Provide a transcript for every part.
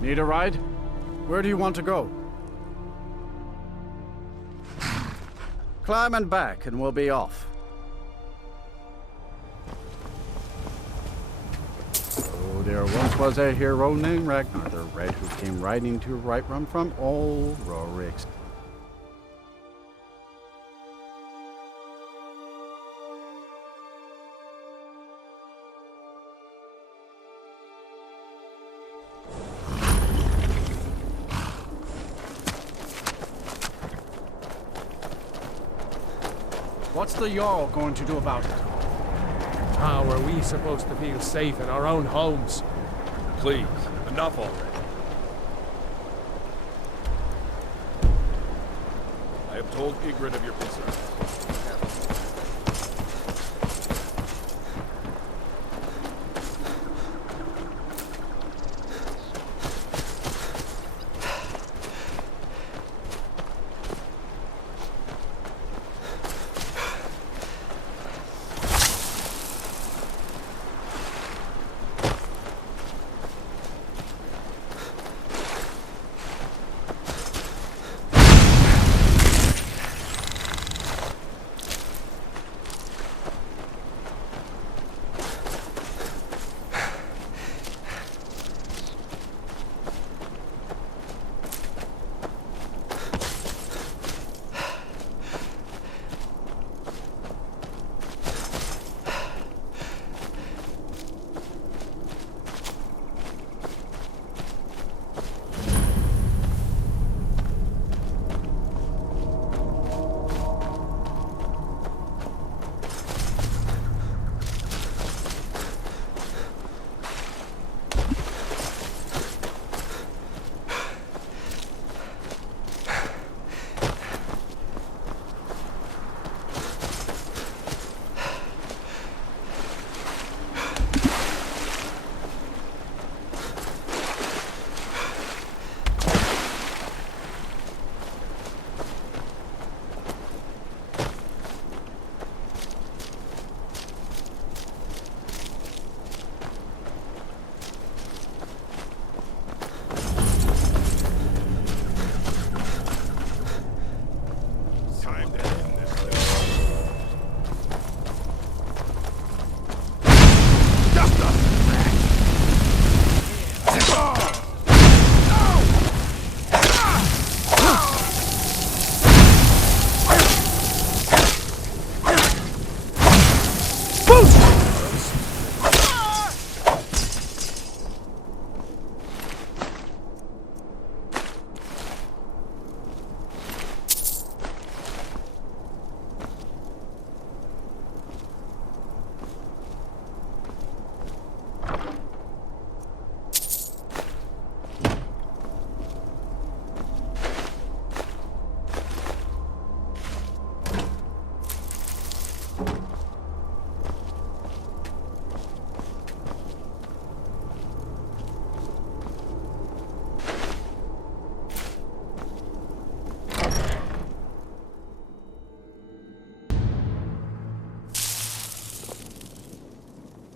Need a ride? Where do you want to go? Climb and back, and we'll be off. Oh, there once was a hero named Ragnar the Red who came riding to Whiterun from old Rorik's. What's the Jarl going to do about it? How are we supposed to feel safe in our own homes? Please, enough already. I have told Ygritte of your concerns.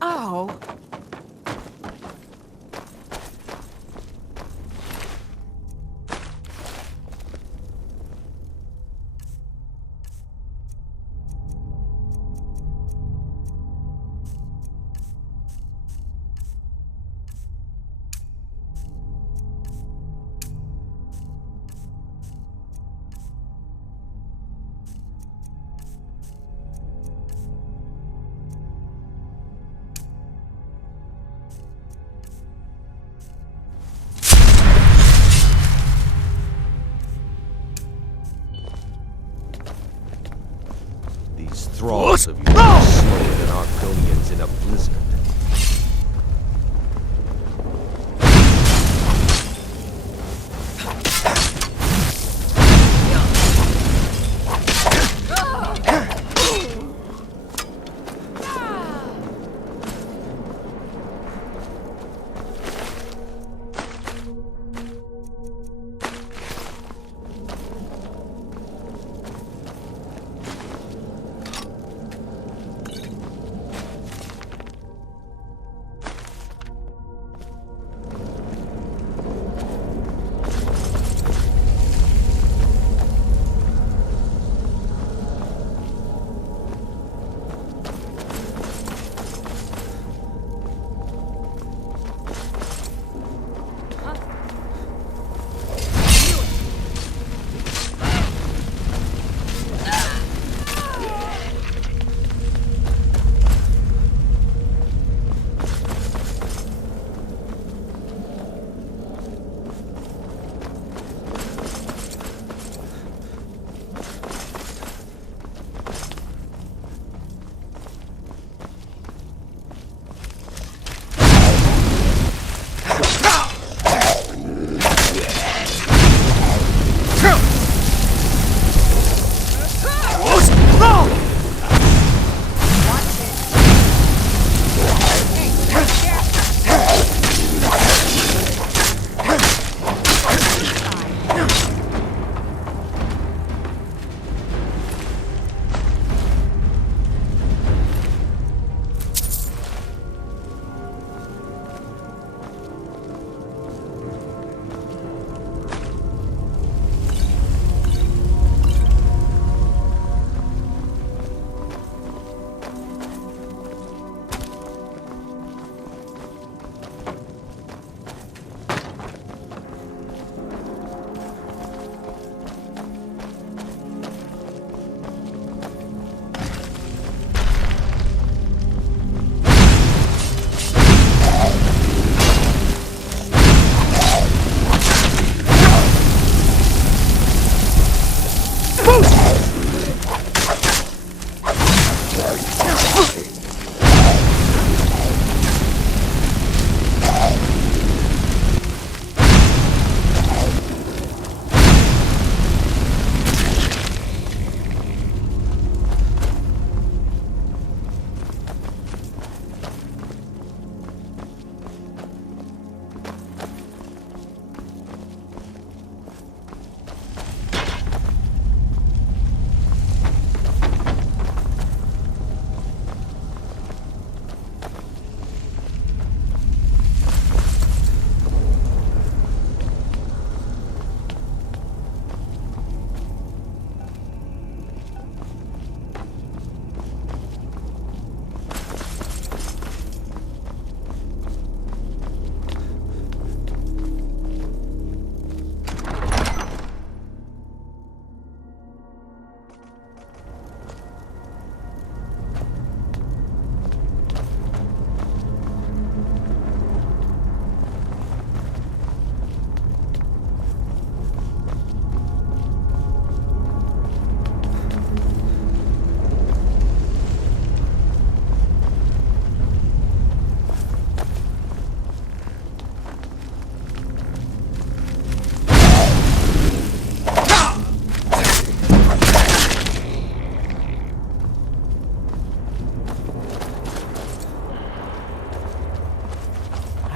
Oh. Thralls of you slower than Argonians in a blizzard.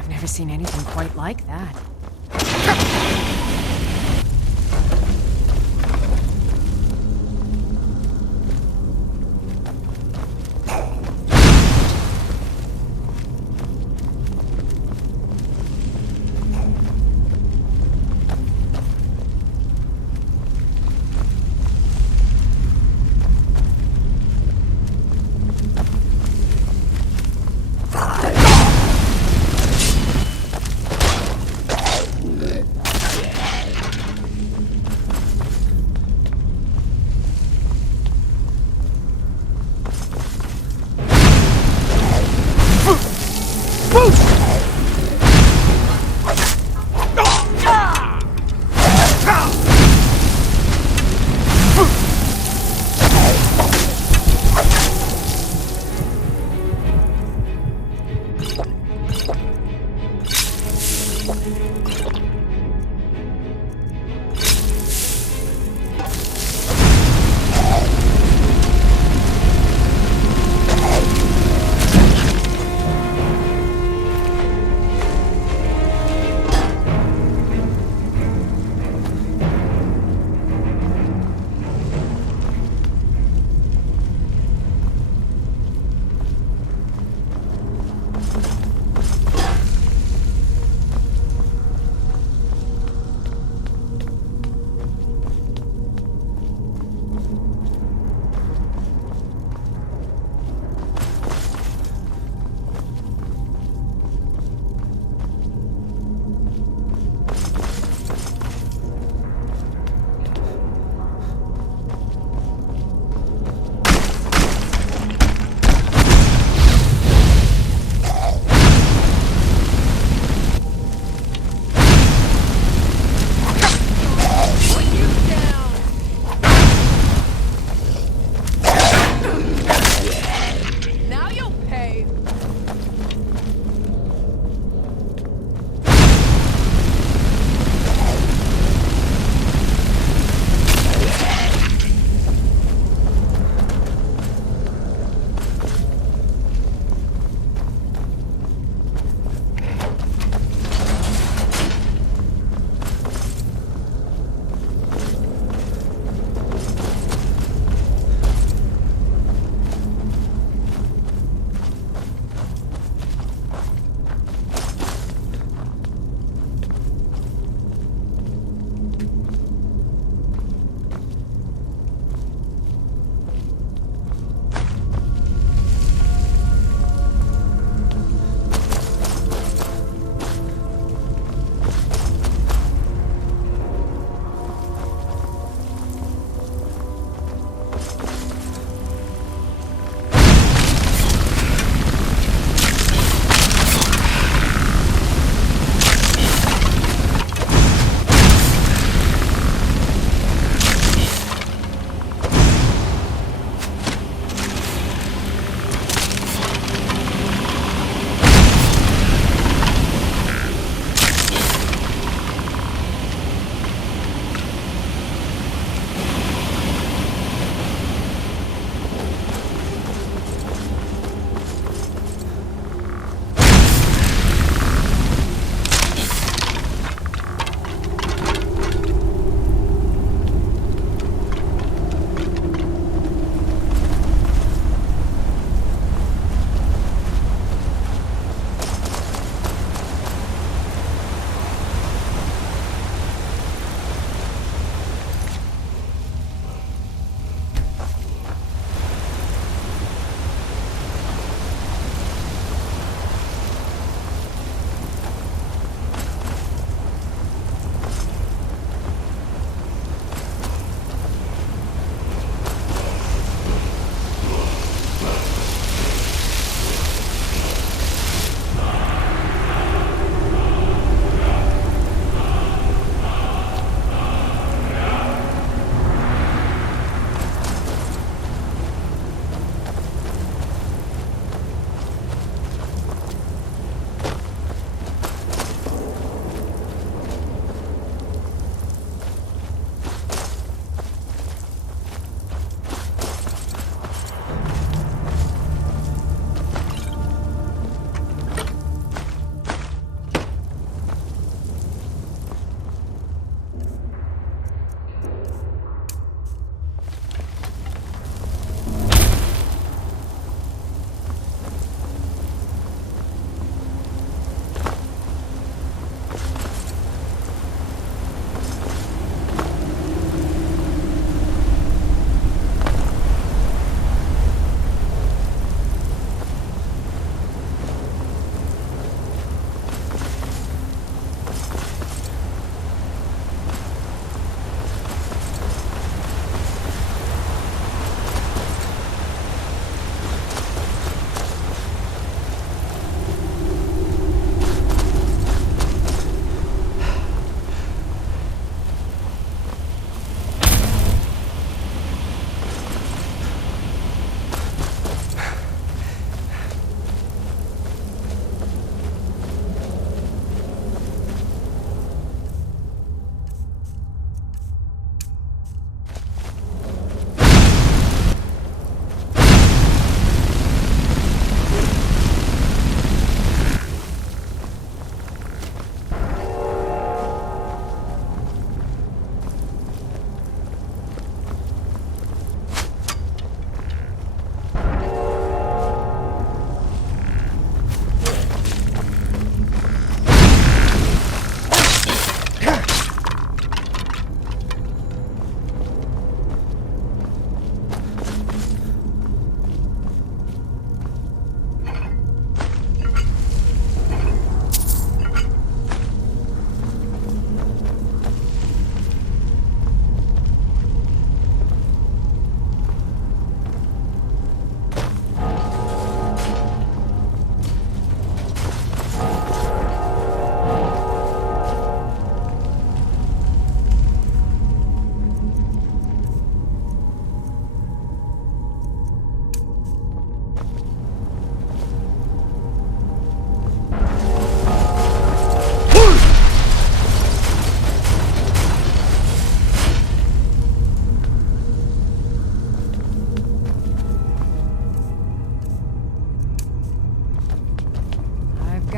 Never seen anything quite like that.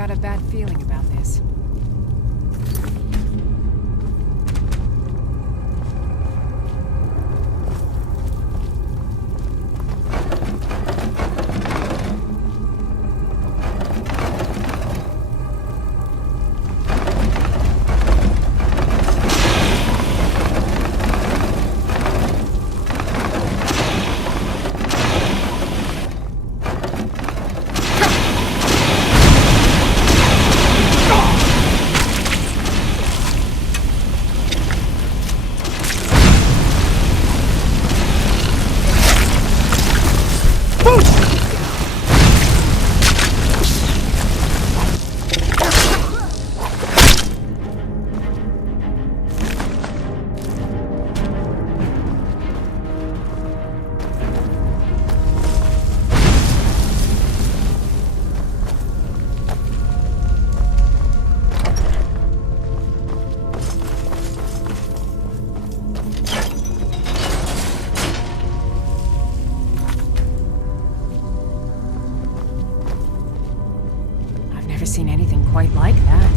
got a bad feeling about this. Never seen anything quite like that.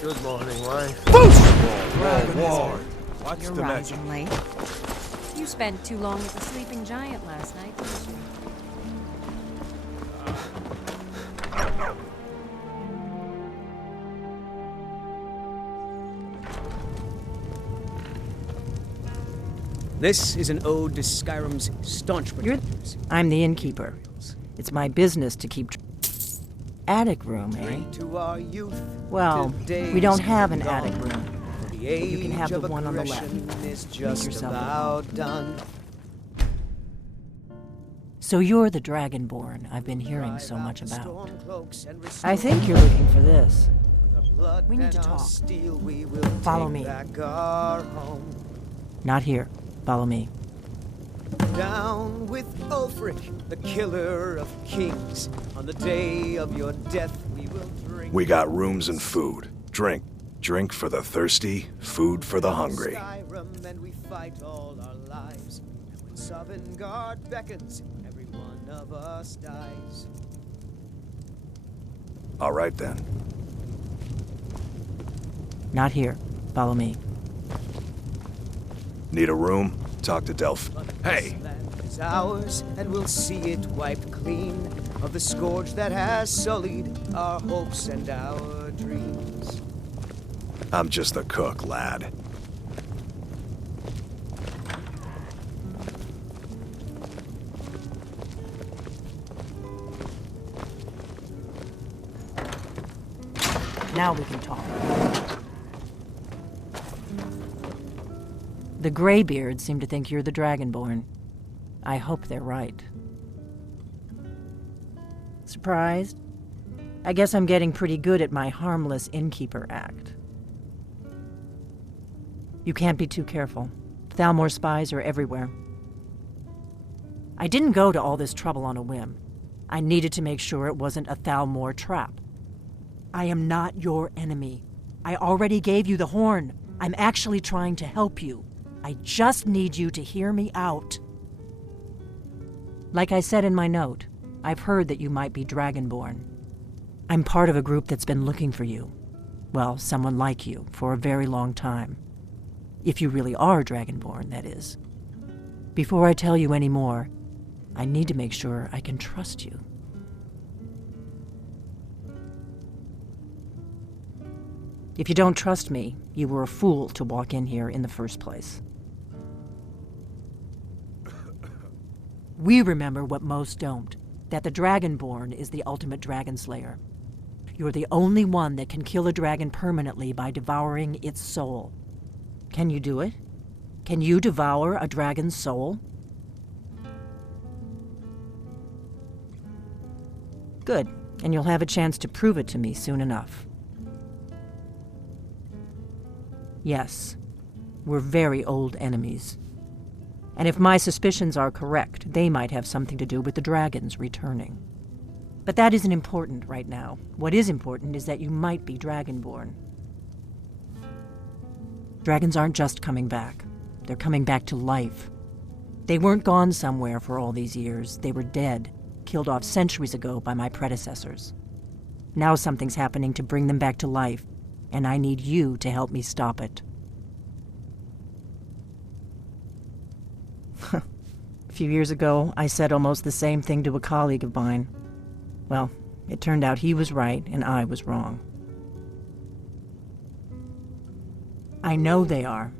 Good morning, wife. What's You're the magic? rising late. You spent too long with the sleeping giant last night, didn't you? This is an ode to Skyrim's staunch protectors. I'm the innkeeper. It's my business to keep attic room, eh? To our youth, Well, till we don't days have an gone. attic room. The You can have age the of one on the left. aggression is just yourself at about done. So you're the dragonborn I've been hearing so Drive out much the about. storm cloaks and I restore think you're looking for this. the blood We need and to our talk. steel, we will Follow take me. back our home. Not here. Follow me. Down with Ulfric, the killer of kings. On the day of your death, we will drink. We got rooms and food. Drink. Drink for the thirsty, food for the hungry. Skyrim, and we fight all our lives. And when Sovngarde beckons, every one of us dies. All right then. Not here. Follow me. Need a room? Talk to Delph. Hey! This land is ours, and we'll see it wiped clean of the scourge that has sullied our hopes and our dreams. I'm just the cook, lad. Now we can talk. The Greybeards seem to think you're the Dragonborn. I hope they're right. Surprised? I guess I'm getting pretty good at my harmless innkeeper act. You can't be too careful. Talmor spies are everywhere. I didn't go to all this trouble on a whim. I needed to make sure it wasn't a Talmor trap. I am not your enemy. I already gave you the horn. I'm actually trying to help you. I just need you to hear me out. Like I said in my note, I've heard that you might be Dragonborn. I'm part of a group that's been looking for you. Well, someone like you, for a very long time. If you really are Dragonborn, that is. Before I tell you any more, I need to make sure I can trust you. If you don't trust me, you were a fool to walk in here in the first place. We remember what most don't, that the Dragonborn is the ultimate dragon slayer. You're the only one that can kill a dragon permanently by devouring its soul. Can you do it? Can you devour a dragon's soul? Good, and you'll have a chance to prove it to me soon enough. Yes, we're very old enemies. And if my suspicions are correct, they might have something to do with the dragons returning. But that isn't important right now. What is important is that you might be Dragonborn. Dragons aren't just coming back. They're coming back to life. They weren't gone somewhere for all these years. They were dead, killed off centuries ago by my predecessors. Now something's happening to bring them back to life, and I need you to help me stop it. A few years ago, I said almost the same thing to a colleague of mine. Well, it turned out he was right and I was wrong. I know they are.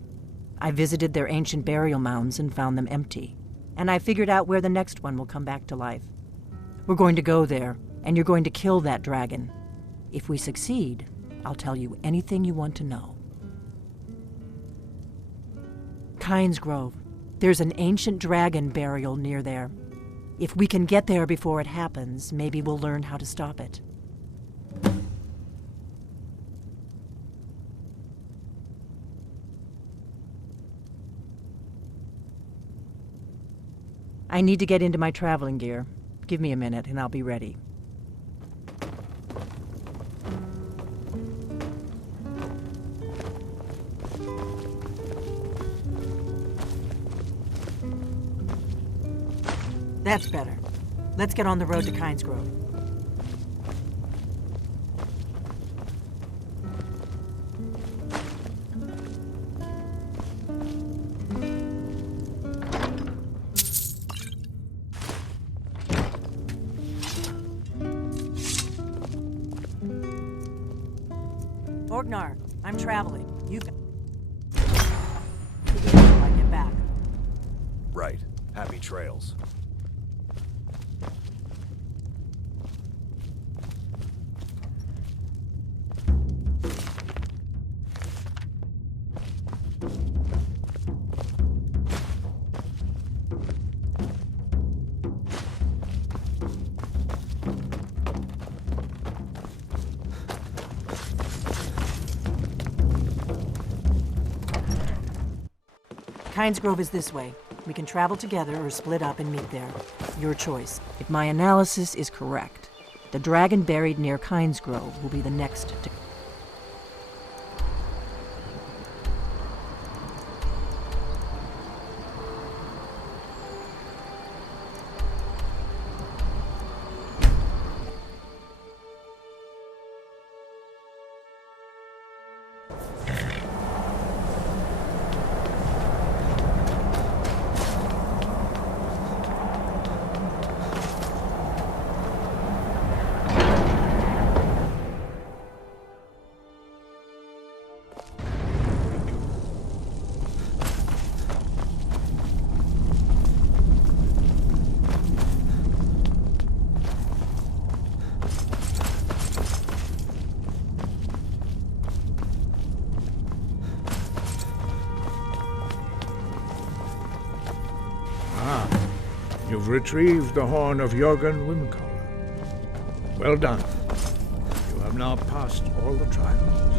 I visited their ancient burial mounds and found them empty. And I figured out where the next one will come back to life. We're going to go there, and you're going to kill that dragon. If we succeed, I'll tell you anything you want to know. Kynes Grove. There's an ancient dragon burial near there. If we can get there before it happens, maybe we'll learn how to stop it. I need to get into my traveling gear. Give me a minute and I'll be ready. That's better. Let's get on the road to Kynes Grove. Orgnar, I'm traveling. You've got when I get back. Right. Happy trails. Kynesgrove is this way. We can travel together or split up and meet there. Your choice. If my analysis is correct, the dragon buried near Kynesgrove will be the next to... You've retrieved the horn of Jörgen Wimcaller. Well done. You have now passed all the trials.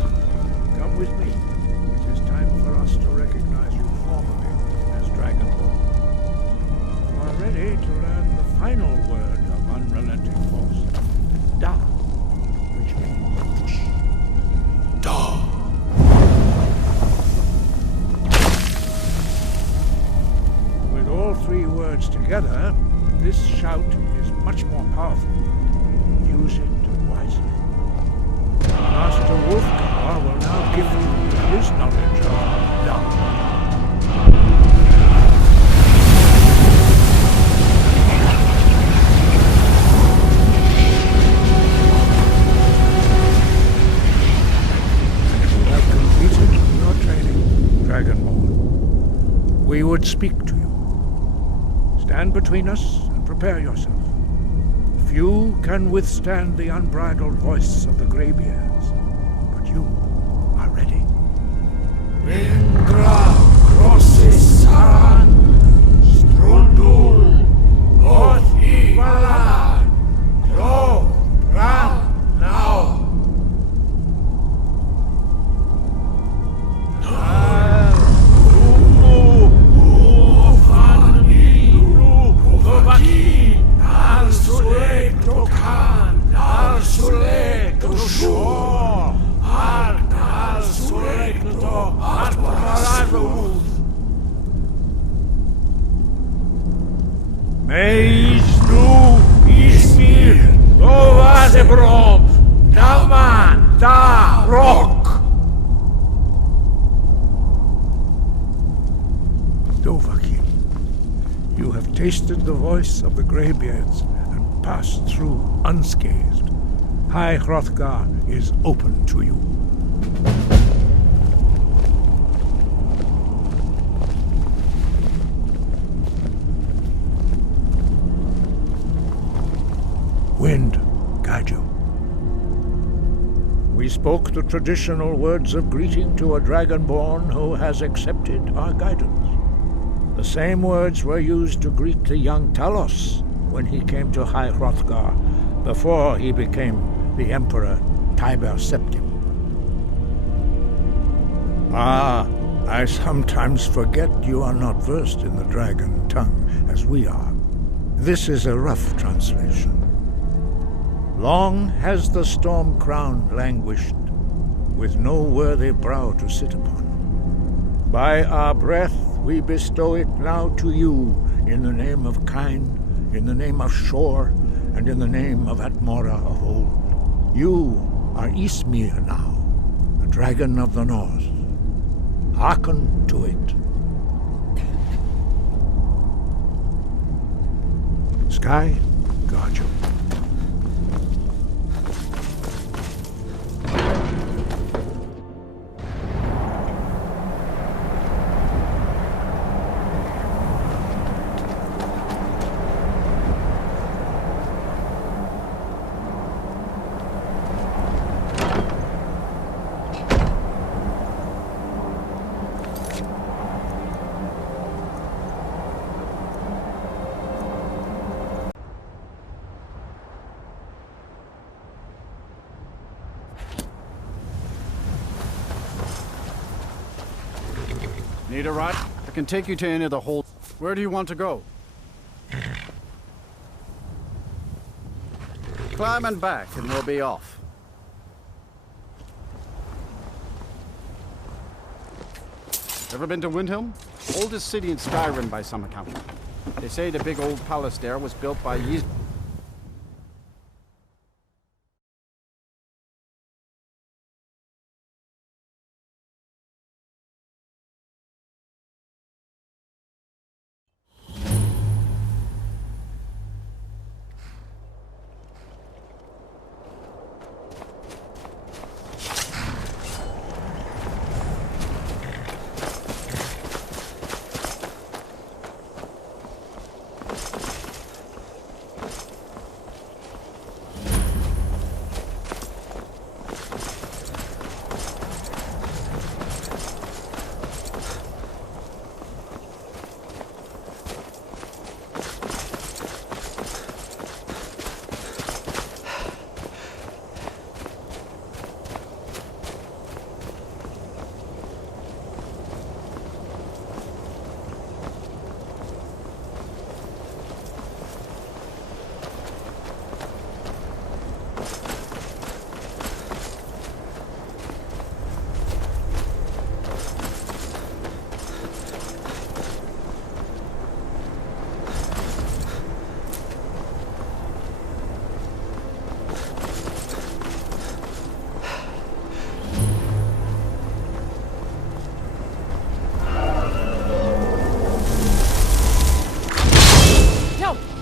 Come with me. It is time for us to recognize you formally as dragonborn. You are ready to learn the final word of unrelenting force. Da, which means whoosh. Da. With all three words together, this shout is much more powerful. Use it wisely. Master Wolfgar will now give you his knowledge of Da. You have completed your training, Dragonborn. We would speak to you. Stand between us and prepare yourself. Few can withstand the unbridled voice of the Greybeards, but you are ready. Vingra crosses Saran, Strundul, Othi Valan, Klo, Ran, now. Mage nu Ismir, Dovadebrom, Daman, Da, Rock. Dovahkiin, you have tasted the voice of the Greybeards and passed through unscathed. High Hrothgar is open to you. Wind, guide you. We spoke the traditional words of greeting to a dragonborn who has accepted our guidance. The same words were used to greet the young Talos when he came to High Hrothgar before he became the Emperor Tiber Septim. Ah, I sometimes forget you are not versed in the dragon tongue as we are. This is a rough translation. Long has the storm crown languished, with no worthy brow to sit upon. By our breath we bestow it now to you, in the name of Kyne, in the name of Shore, and in the name of Atmora of old. You are Ismir now, the dragon of the north. Hearken to it. Sky, guard you. Need a ride? I can take you to any of the hold. Where do you want to go? Climb and back, and we'll be off. Ever been to Windhelm? Oldest city in Skyrim by some account. They say the big old palace there was built by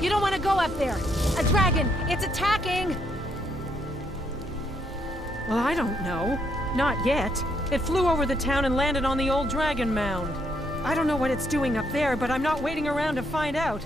You don't want to go up there! A dragon! It's attacking! Well, I don't know. Not yet. It flew over the town and landed on the old dragon mound. I don't know what it's doing up there, but I'm not waiting around to find out.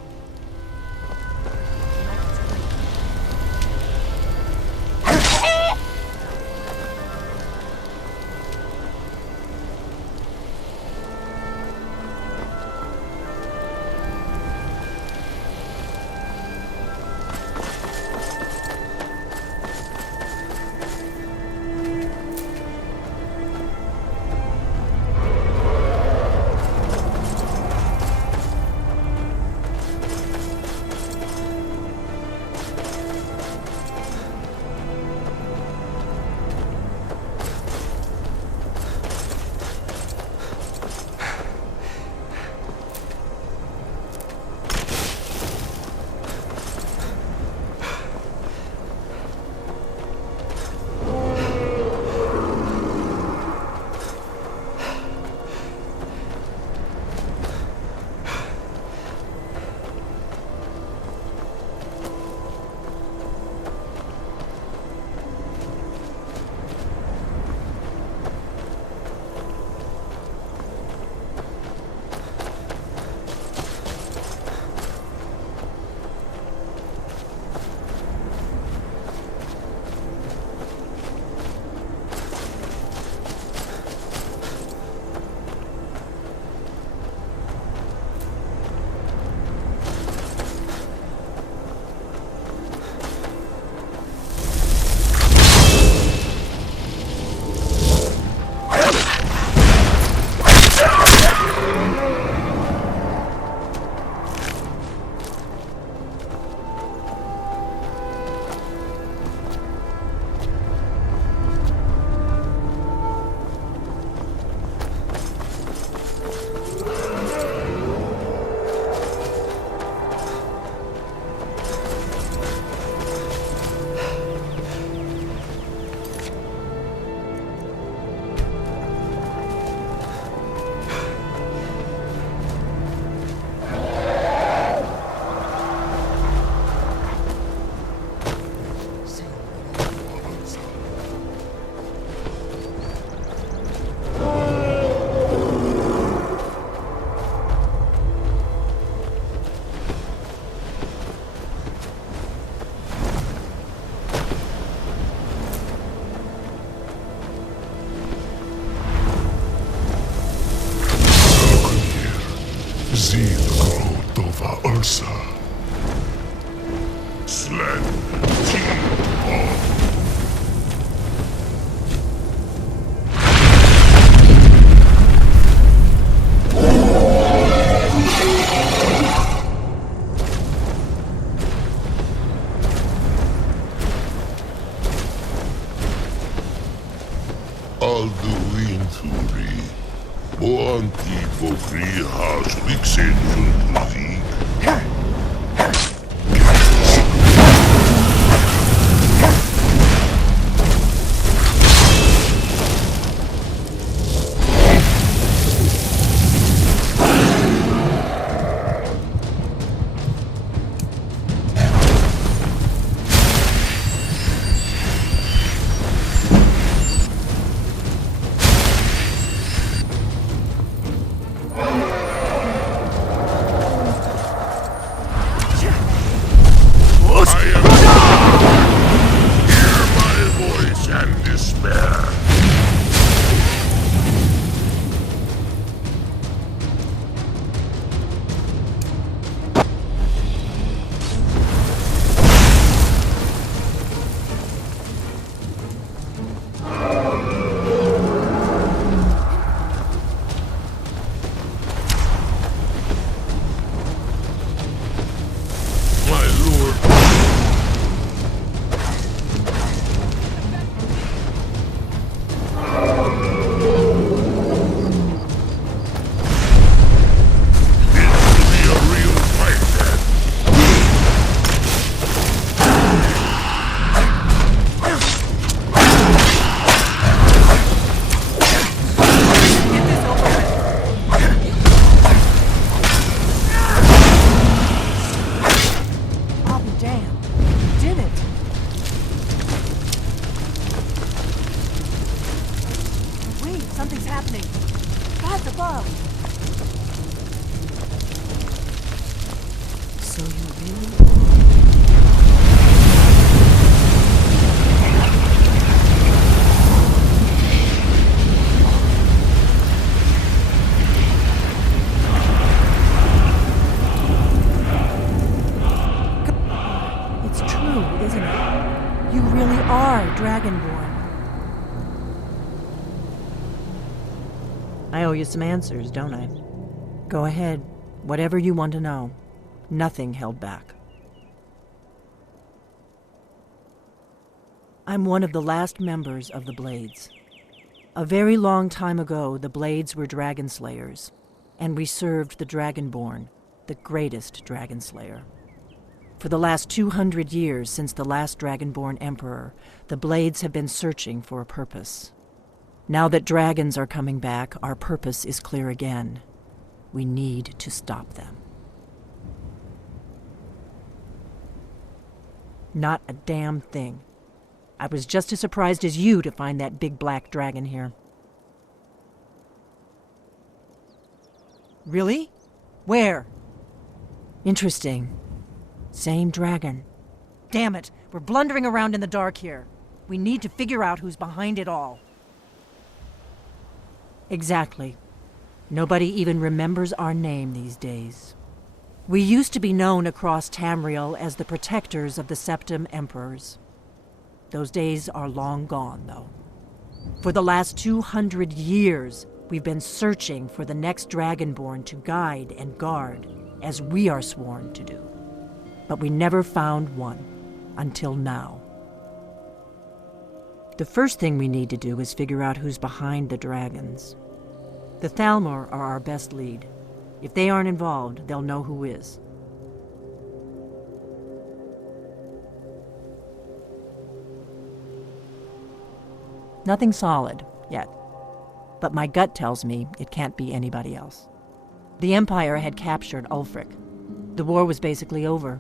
Boanti Bokriha Suliksen Musik. Dragonborn. I owe you some answers, don't I? Go ahead. Whatever you want to know. Nothing held back. I'm one of the last members of the Blades. A very long time ago, the Blades were dragon slayers, and we served the Dragonborn, the greatest dragon slayer. For the last 200 years since the last Dragonborn Emperor, the Blades have been searching for a purpose. Now that dragons are coming back, our purpose is clear again. We need to stop them. Not a damn thing. I was just as surprised as you to find that big black dragon here. Really? Where? Interesting. Same dragon. Damn it, we're blundering around in the dark here. We need to figure out who's behind it all. Exactly. Nobody even remembers our name these days. We used to be known across Tamriel as the protectors of the Septim Emperors. Those days are long gone, though. For the last 200 years, we've been searching for the next Dragonborn to guide and guard, as we are sworn to do. But we never found one, until now. The first thing we need to do is figure out who's behind the dragons. The Talmor are our best lead. If they aren't involved, they'll know who is. Nothing solid, yet. But my gut tells me it can't be anybody else. The Empire had captured Ulfric. The war was basically over.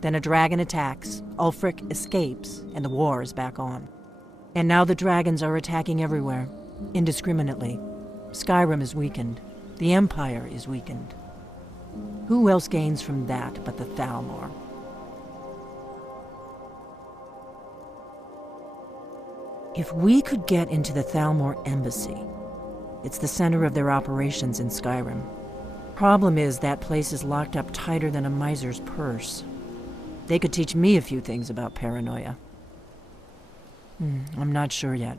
Then a dragon attacks, Ulfric escapes, and the war is back on. And now the dragons are attacking everywhere, indiscriminately. Skyrim is weakened. The Empire is weakened. Who else gains from that but the Talmor? If we could get into the Talmor embassy, it's the center of their operations in Skyrim. Problem is, that place is locked up tighter than a miser's purse. They could teach me a few things about paranoia. I'm not sure yet.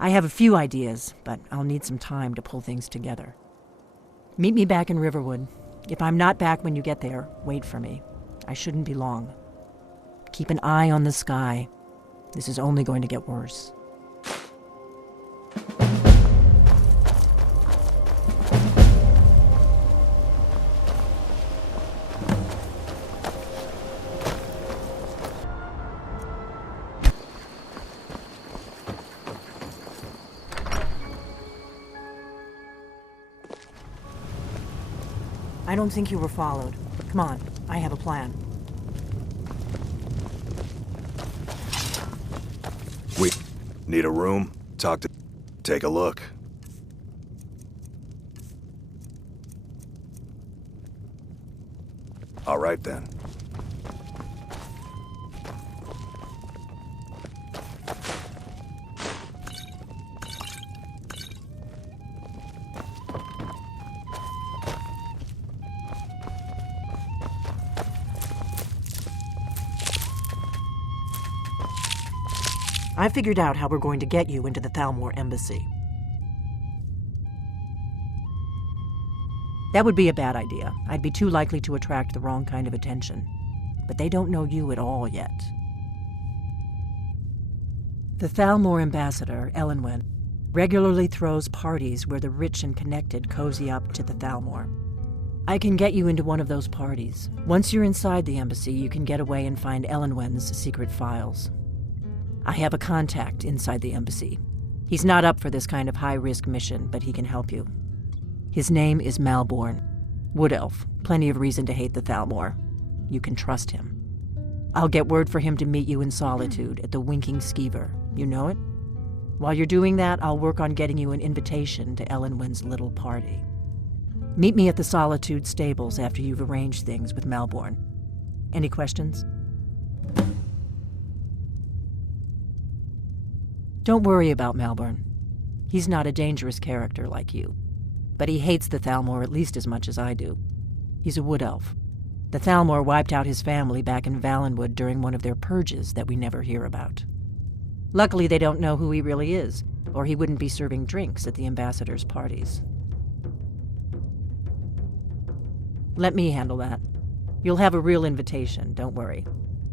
I have a few ideas, but I'll need some time to pull things together. Meet me back in Riverwood. If I'm not back when you get there, wait for me. I shouldn't be long. Keep an eye on the sky. This is only going to get worse. I don't think you were followed. Come on, I have a plan. We need a room? Take a look. All right then. I figured out how we're going to get you into the Talmor embassy. That would be a bad idea. I'd be too likely to attract the wrong kind of attention. But they don't know you at all yet. The Talmor ambassador, Elenwen, regularly throws parties where the rich and connected cozy up to the Talmor. I can get you into one of those parties. Once you're inside the embassy, you can get away and find Elenwen's secret files. I have a contact inside the embassy. He's not up for this kind of high-risk mission, but he can help you. His name is Malborn. Wood Elf. Plenty of reason to hate the Talmor. You can trust him. I'll get word for him to meet you in Solitude at the Winking Skeever. You know it? While you're doing that, I'll work on getting you an invitation to Elenwen's little party. Meet me at the Solitude stables after you've arranged things with Malborn. Any questions? Don't worry about Malborn. He's not a dangerous character like you. But he hates the Talmor at least as much as I do. He's a wood elf. The Talmor wiped out his family back in Valenwood during one of their purges that we never hear about. Luckily, they don't know who he really is, or he wouldn't be serving drinks at the ambassador's parties. Let me handle that. You'll have a real invitation, don't worry.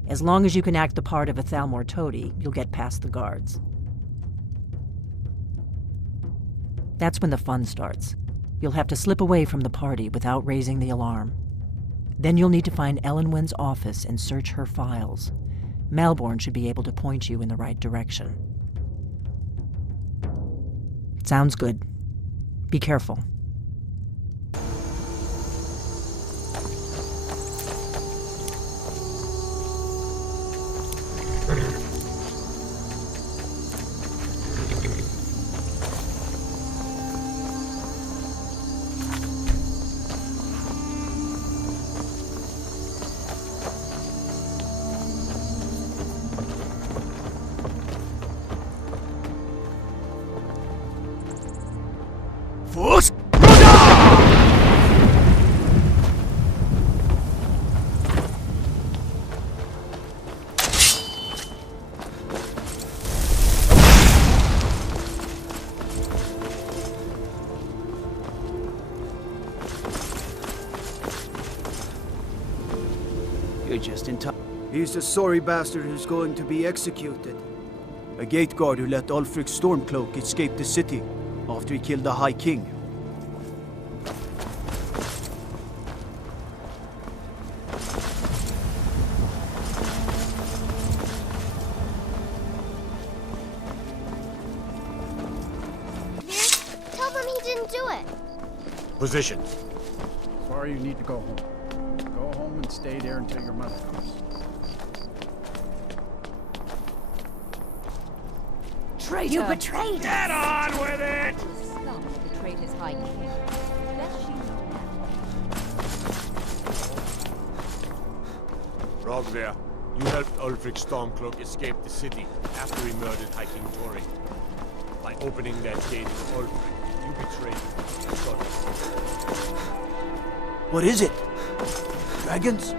As long as you can act the part of a Talmor toady, you'll get past the guards. That's when the fun starts. You'll have to slip away from the party without raising the alarm. Then you'll need to find Elenwen's office and search her files. Malborn should be able to point you in the right direction. Sounds good. Be careful. You're just in time. He's the sorry bastard who's going to be executed. A gate guard who let Ulfric's Stormcloak escape the city after he killed the High King. Tell them he didn't do it. Position. Sorry, you need to go home. Go home and stay there until your mother comes. Traitor! You betrayed us! Get on with it! Scum betrayed his high king. Best she know that. Rogver, you helped Ulfric Stormcloak escape the city after he murdered High King Tori. By opening that gate for Ulfric, you betrayed him. What is it? Dragons?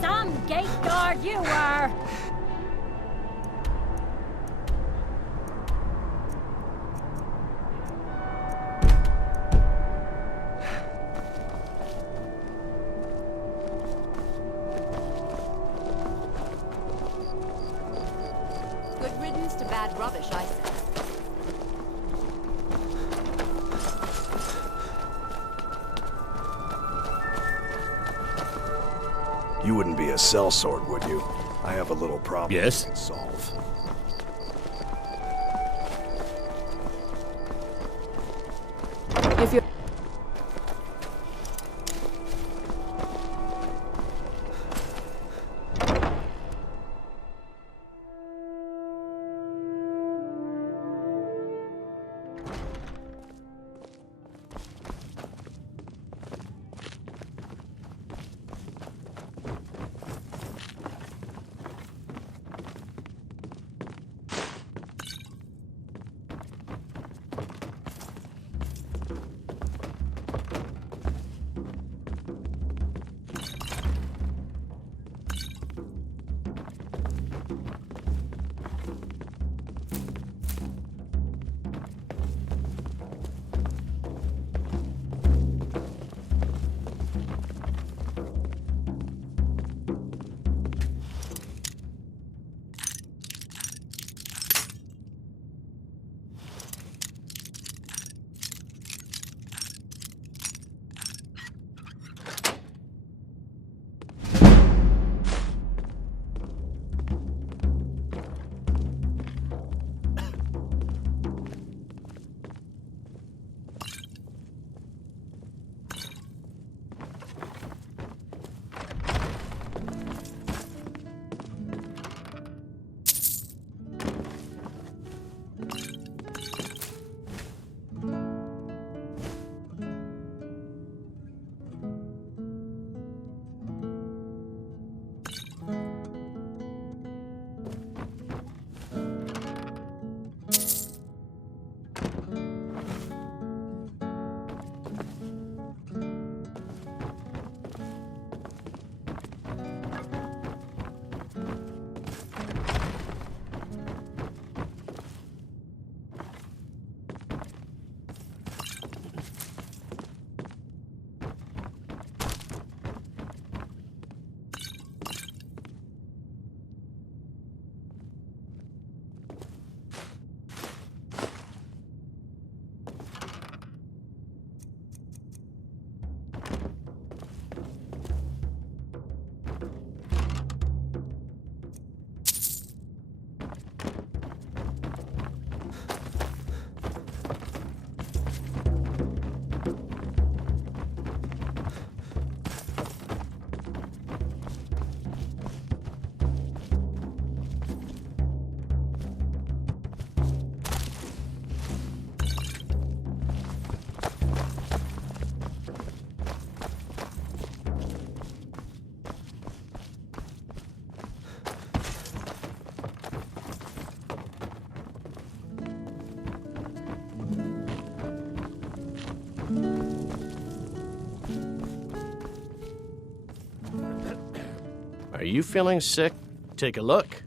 Some gate guard you were! Good riddance to bad rubbish, I say. sellsword, would you? I have a little problem Yes? to solve. If you Are you feeling sick? Take a look.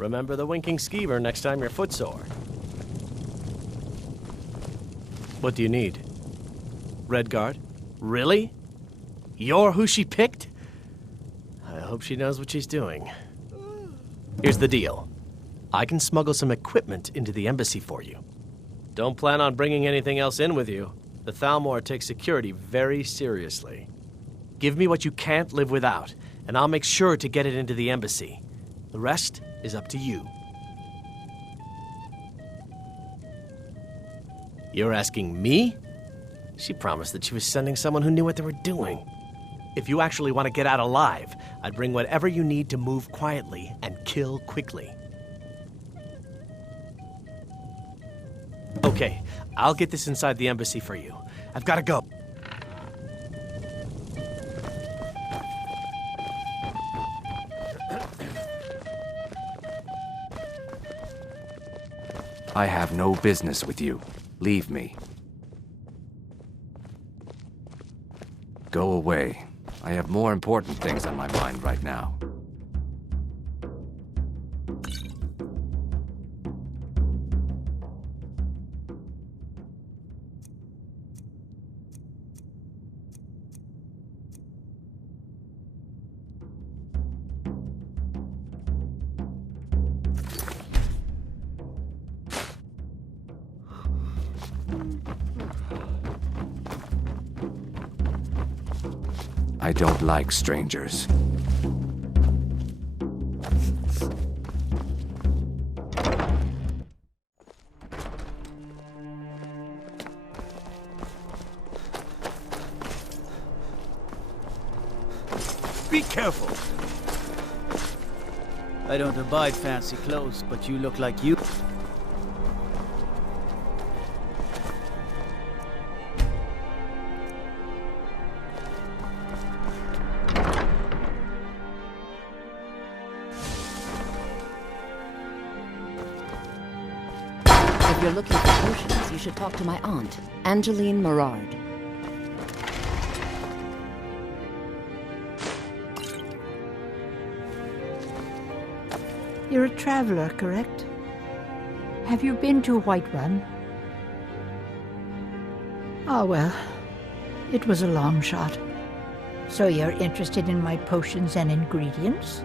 Remember the winking skeever next time you're footsore. What do you need? Redguard? Really? You're who she picked? I hope she knows what she's doing. Here's the deal. I can smuggle some equipment into the embassy for you. Don't plan on bringing anything else in with you. The Talmor takes security very seriously. Give me what you can't live without, and I'll make sure to get it into the embassy. The rest is up to you. You're asking me? She promised that she was sending someone who knew what they were doing. If you actually want to get out alive, I'd bring whatever you need to move quietly and kill quickly. Okay, I'll get this inside the embassy for you. I've got to go. I have no business with you. Leave me. Go away. I have more important things on my mind right now. I don't like strangers. Be careful! I don't abide fancy clothes, but you look like you. If you're looking for potions, you should talk to my aunt, Angeline Morard. You're a traveler, correct? Have you been to Whiterun? Oh, well, it was a long shot. So you're interested in my potions and ingredients?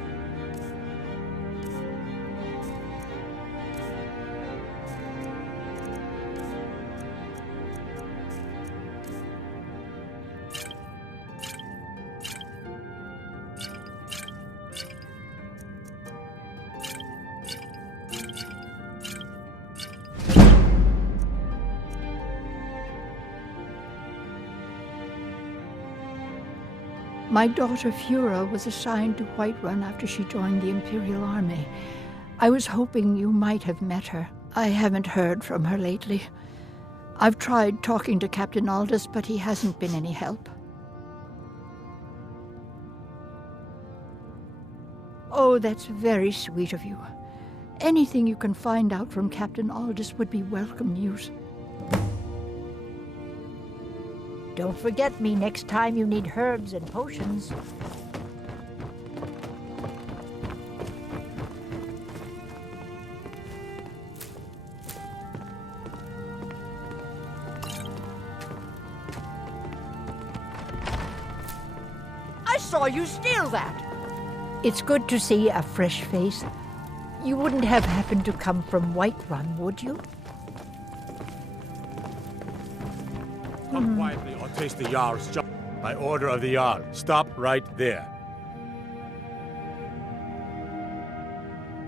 My daughter Fura was assigned to Whiterun after she joined the Imperial Army. I was hoping you might have met her. I haven't heard from her lately. I've tried talking to Captain Aldous, but he hasn't been any help. Oh, that's very sweet of you. Anything you can find out from Captain Aldous would be welcome news. Don't forget me next time you need herbs and potions. I saw you steal that! It's good to see a fresh face. You wouldn't have happened to come from Whiterun, would you? Come quietly or taste the Jarl's job. By order of the Jarl, stop right there.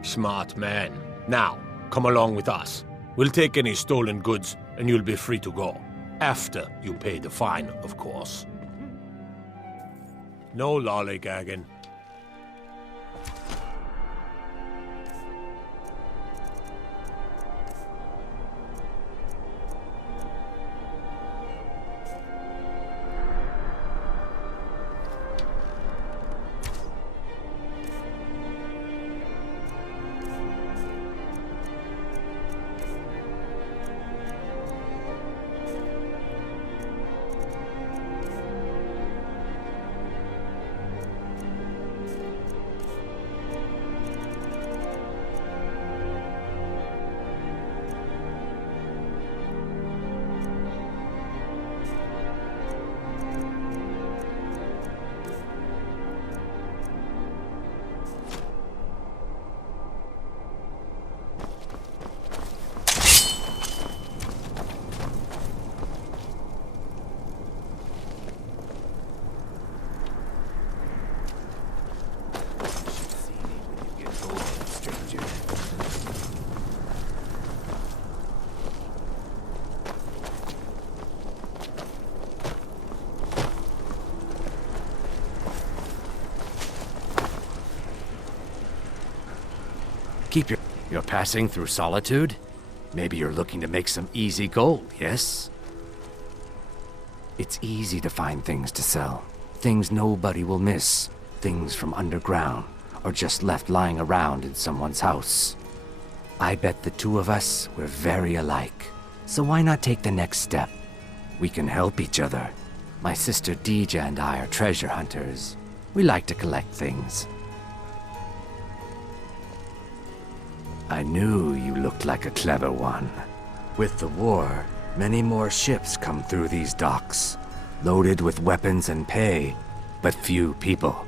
Smart man. Now, come along with us. We'll take any stolen goods, and you'll be free to go. After you pay the fine, of course. No lollygagging. You're passing through solitude? Maybe you're looking to make some easy gold, yes? It's easy to find things to sell. Things nobody will miss. Things from underground, or just left lying around in someone's house. I bet the two of us were very alike. So why not take the next step? We can help each other. My sister Deja and I are treasure hunters. We like to collect things. I knew you looked like a clever one. With the war, many more ships come through these docks, loaded with weapons and pay, but few people,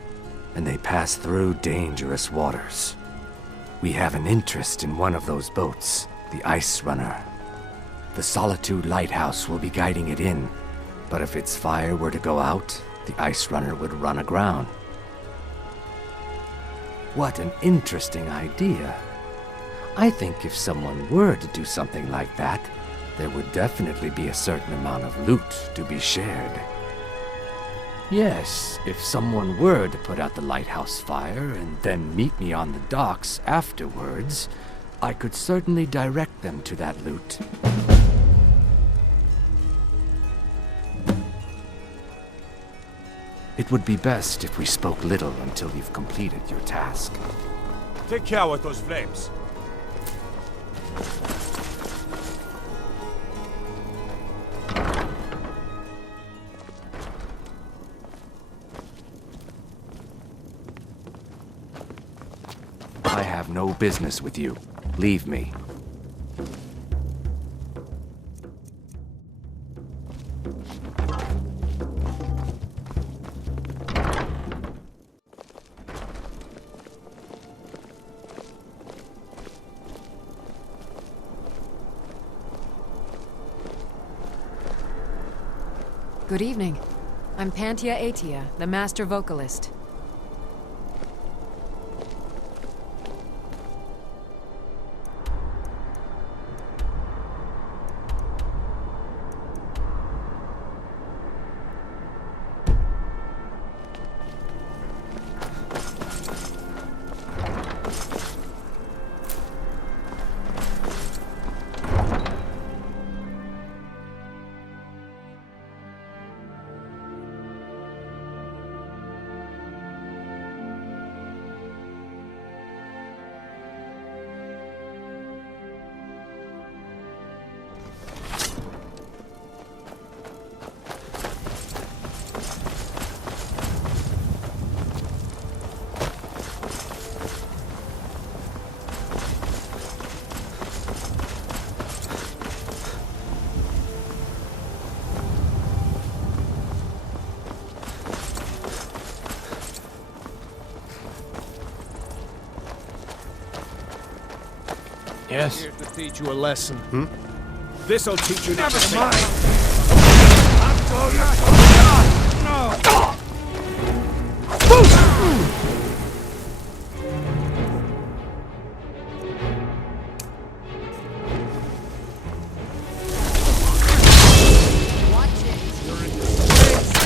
and they pass through dangerous waters. We have an interest in one of those boats, the Ice Runner. The Solitude Lighthouse will be guiding it in, but if its fire were to go out, the ice runner would run aground. What an interesting idea. I think if someone were to do something like that, there would definitely be a certain amount of loot to be shared. Yes, if someone were to put out the lighthouse fire and then meet me on the docks afterwards, I could certainly direct them to that loot. It would be best if we spoke little until you've completed your task. Take care with those flames. I have no business with you. Leave me. Good evening. I'm Pantia Atia, the master vocalist. Yes? Here to teach you a lesson. This'll teach you not to Never say- mind.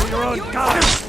Your own God.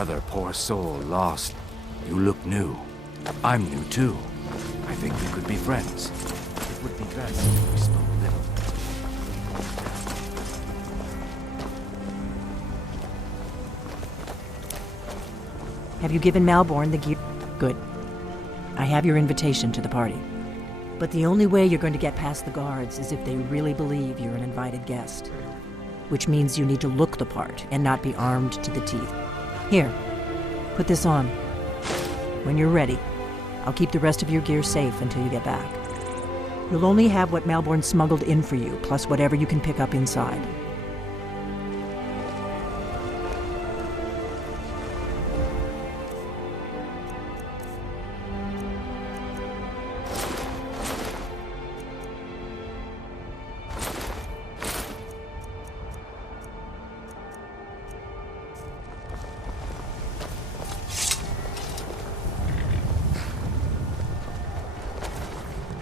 Another poor soul lost. You look new. I'm new too. I think we could be friends. It would be best if we spoke little. Have you given Malborn the gear? Good. I have your invitation to the party. But the only way you're going to get past the guards is if they really believe you're an invited guest. Which means you need to look the part and not be armed to the teeth. Here, put this on. When you're ready, I'll keep the rest of your gear safe until you get back. You'll only have what Malborn smuggled in for you, plus whatever you can pick up inside.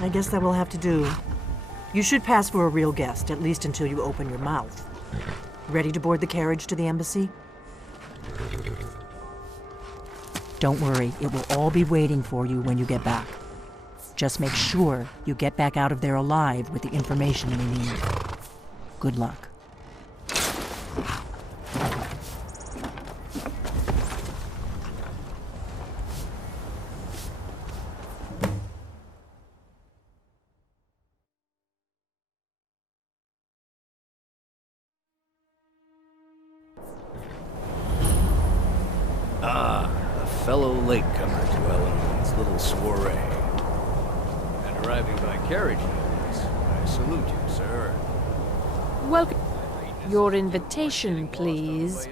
I guess that will have to do. You should pass for a real guest, at least until you open your mouth. Ready to board the carriage to the embassy? Don't worry, it will all be waiting for you when you get back. Just make sure you get back out of there alive with the information we need. Good luck. Fellow latecomer to Ellen's little soiree. And arriving by carriage, I salute you, sir. Welcome. Your invitation, please.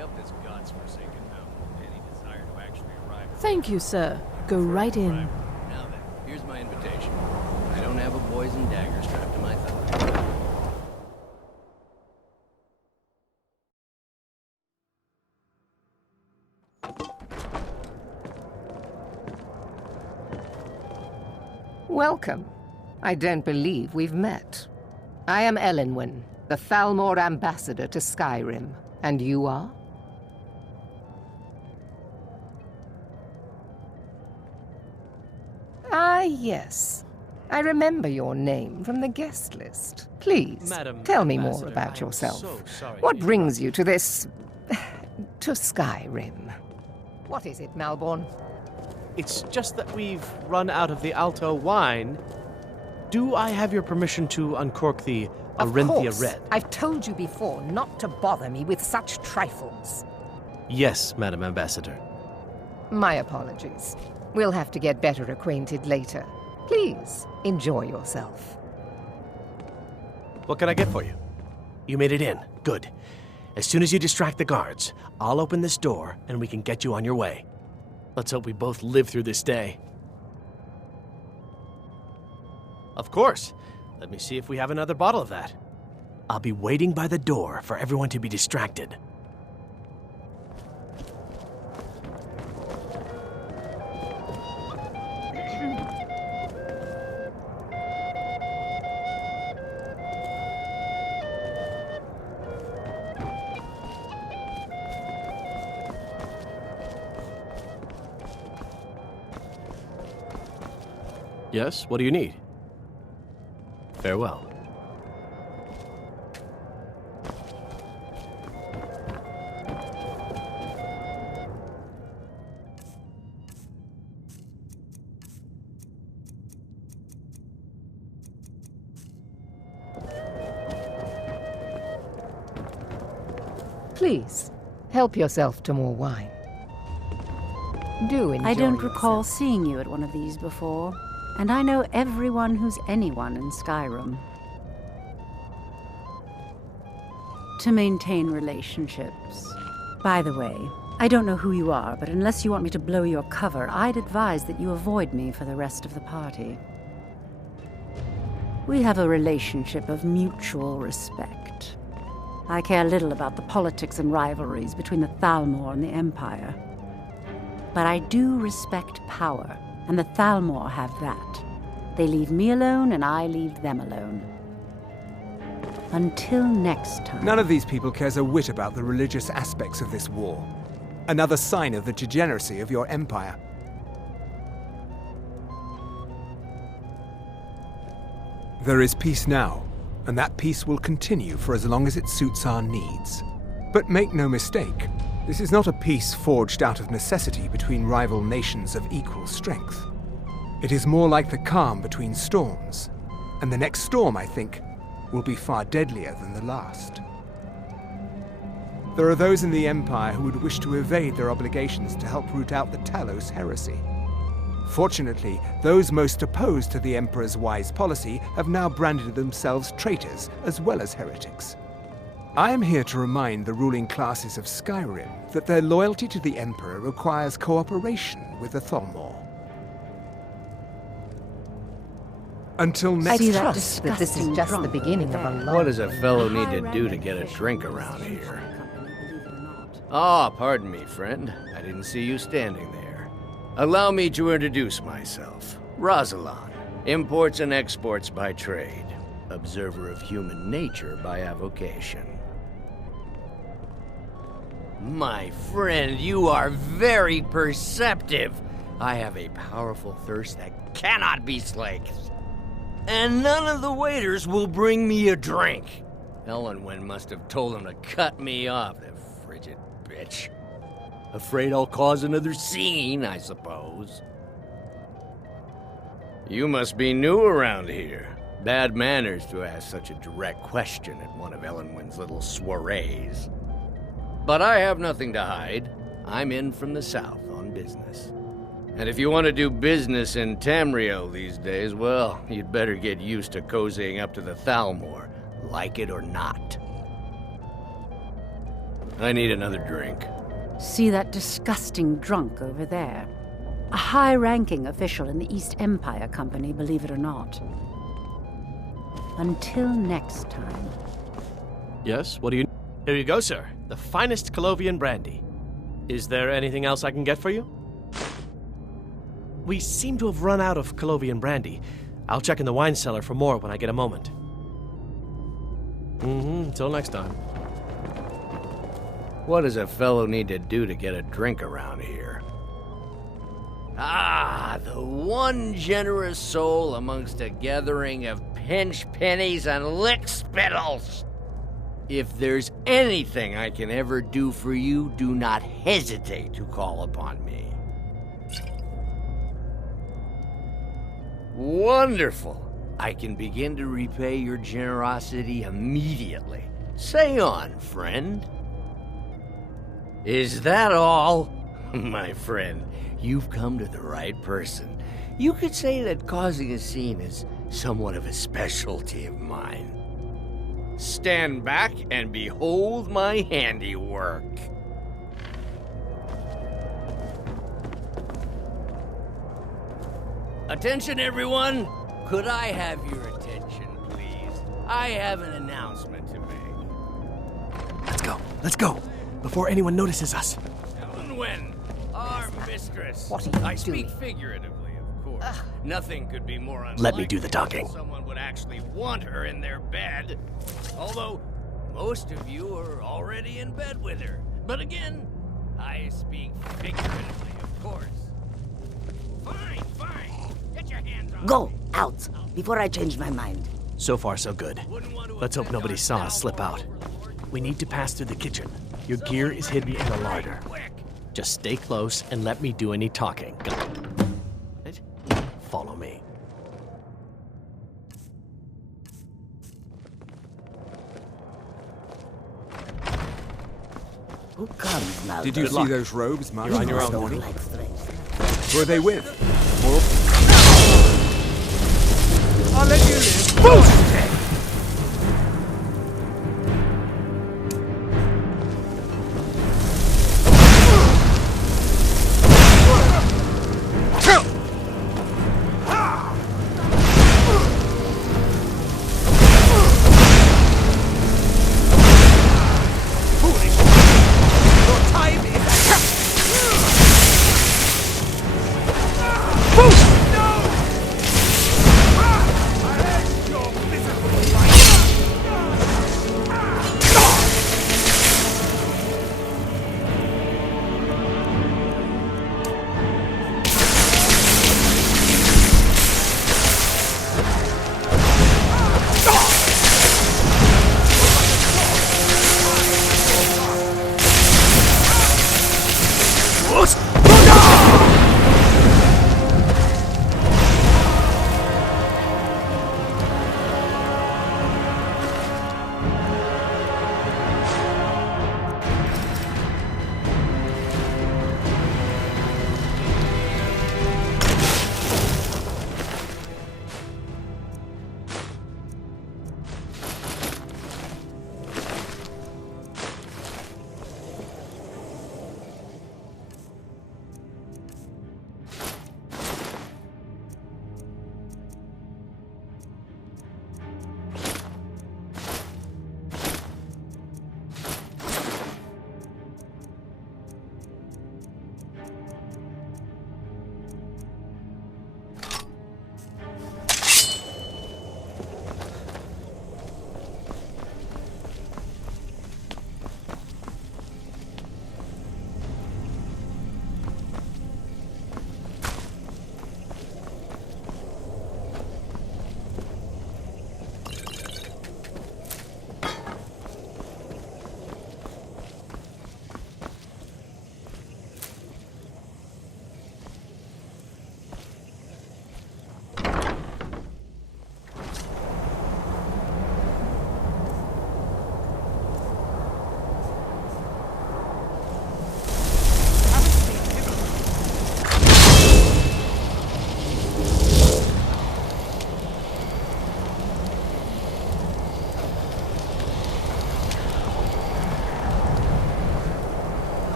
Thank you, sir. Go right in. Now then, here's my invitation. I don't have a poison dagger strapped to my thigh. Welcome. I don't believe we've met. I am Elenwen, the Talmor ambassador to Skyrim. And you are? Ah, yes. I remember your name from the guest list. Please, Madam tell me Ambassador, more about I am yourself. so sorry What to brings you to this... to Skyrim? What is it, Malborn? It's just that we've run out of the Alto wine. Do I have your permission to uncork the Arinthia Of course. Red? I've told you before not to bother me with such trifles. Yes, Madam Ambassador. My apologies. We'll have to get better acquainted later. Please, enjoy yourself. What can I get for you? You made it in. Good. As soon as you distract the guards, I'll open this door and we can get you on your way. Let's hope we both live through this day. Of course. Let me see if we have another bottle of that. I'll be waiting by the door for everyone to be distracted. Yes, what do you need? Farewell. Please, help yourself to more wine. Do enjoy I don't yourself. recall seeing you at one of these before, and I know everyone who's anyone in Skyrim. To maintain relationships. By the way, I don't know who you are, but unless you want me to blow your cover, I'd advise that you avoid me for the rest of the party. We have a relationship of mutual respect. I care little about the politics and rivalries between the Talmor and the Empire. But I do respect power, and the Talmor have that. They leave me alone, and I leave them alone. Until next time. None of these people cares a whit about the religious aspects of this war. Another sign of the degeneracy of your empire. There is peace now, and that peace will continue for as long as it suits our needs. But make no mistake, this is not a peace forged out of necessity between rival nations of equal strength. It is more like the calm between storms, and the next storm, I think, will be far deadlier than the last. There are those in the Empire who would wish to evade their obligations to help root out the Talos heresy. Fortunately, those most opposed to the Emperor's wise policy have now branded themselves traitors as well as heretics. I am here to remind the ruling classes of Skyrim that their loyalty to the Emperor requires cooperation with the Talmor. Until next I trust that this is just the beginning of a long... What does a fellow need to do to get a drink around here? Ah, pardon me, friend. I didn't see you standing there. Allow me to introduce myself. Rosalind, imports and exports by trade. Observer of human nature by avocation. My friend, you are very perceptive. I have a powerful thirst that cannot be slaked. And none of the waiters will bring me a drink. Elenwen must have told them to cut me off, the frigid bitch. Afraid I'll cause another scene, I suppose. You must be new around here. Bad manners to ask such a direct question at one of Elenwen's little soirees. But I have nothing to hide. I'm in from the south on business. And if you want to do business in Tamriel these days, well, you'd better get used to cozying up to the Talmor, like it or not. I need another drink. See that disgusting drunk over there? A high-ranking official in the East Empire Company, believe it or not. Until next time. Yes, what do you... Here you go, sir. The finest Colovian brandy. Is there anything else I can get for you? We seem to have run out of Colovian brandy. I'll check in the wine cellar for more when I get a moment. Until next time. What does a fellow need to do to get a drink around here? Ah, the one generous soul amongst a gathering of pinch pennies and lick spittles. If there's anything I can ever do for you, do not hesitate to call upon me. Wonderful. I can begin to repay your generosity immediately. Say on, friend. Is that all? My friend, you've come to the right person. You could say that causing a scene is somewhat of a specialty of mine. Stand back and behold my handiwork. Attention, everyone! Could I have your attention, please? I have an announcement to make. Let's go, before anyone notices us. Elenwen, our mistress. What are you I speak doing? figuratively, of course. Nothing could be more unlikely. Let me do the talking. Someone would actually want her in their bed. Although, most of you are already in bed with her. But again, I speak figuratively, of course. Fine. Get your hands on Go, me. out, before I change my mind. So far, so good. Let's hope nobody saw us slip out. We need to pass through the kitchen. Your gear is hidden in the larder. Just stay close and let me do any talking. Got it? Follow me. Who comes now? Did you Good see luck. those robes marked You're on your own. Stony? Like strength. Who are they with? I'll let you live. Your